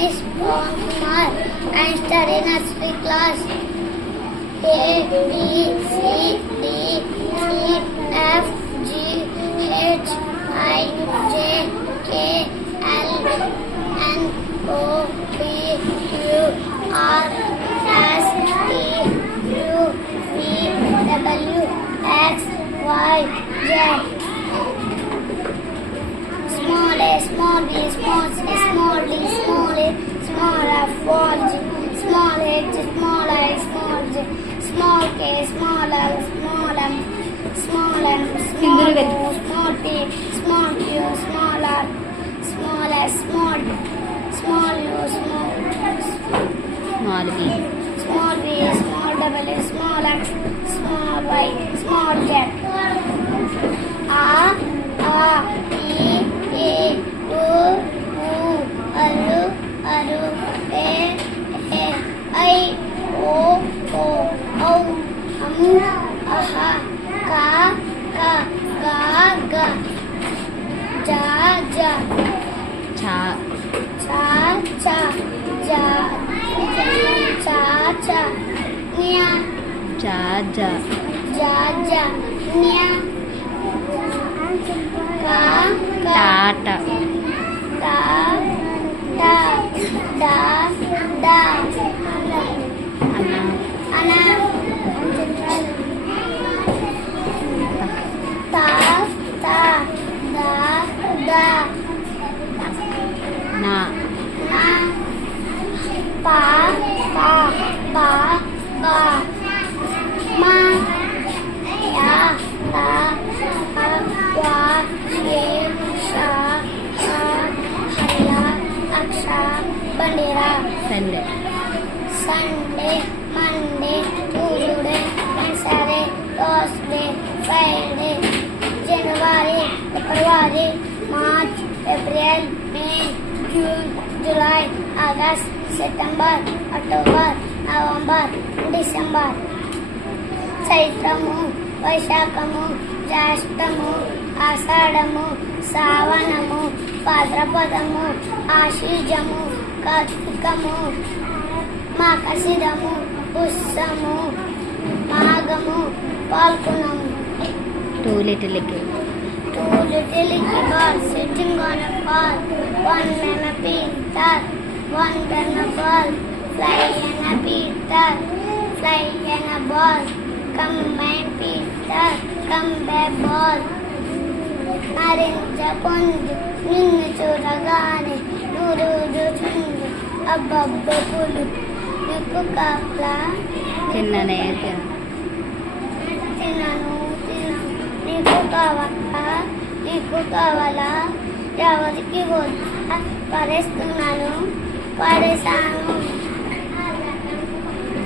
is Pawan Kumar. I study nursery class. A, B, C, D, E, F, G, H, I, J, K, L, N, O, P, Q, R, S, T, U, V, W, X, Y, Z. Small a, small b, small c, small d, small e, small f, small g, small h, small I, small j, small k, small l, small m, small n, small o, small p, small q, small r, small s, small d, small u, small v, small w, small x, small y, small z. A, E, U, Aru, E, I, O, Au, Aha, Ka, Ga, Ja, Cha. Nia, Ja. Nia, Tata. Da, Ana. Ana, Ta, Da, Na. Pa, Ma, Ya, Ta, Wa, Ye, Sha, Haya, Aksha, Bandera. Sunday, Monday, Tuesday, Wednesday, Thursday, Friday, January, February, March, April, May, June, July, August, September, October, November, December. చైత్రము, వైశాఖము, జ్యేష్ఠము, ఆషాఢము, శ్రావణము, భాద్రపదము, ఆశ్వీజము, కార్తీకము, మార్గశిరము, పుష్యము, మాఘము, ఫాల్గుణము. Two little birds sitting on a pole. One man a Peter, one man a ball. Fly and a Peter, fly and a ball. Come and Peter, come back ball. నరించకుంది నిన్ను చూడగానే చూచుంది అబ్బబ్బ పులు నీకు కాపలా తిన్నాను నీకు కావాలా ఎవరికి వద్దా పడేస్తున్నాను పడేసాను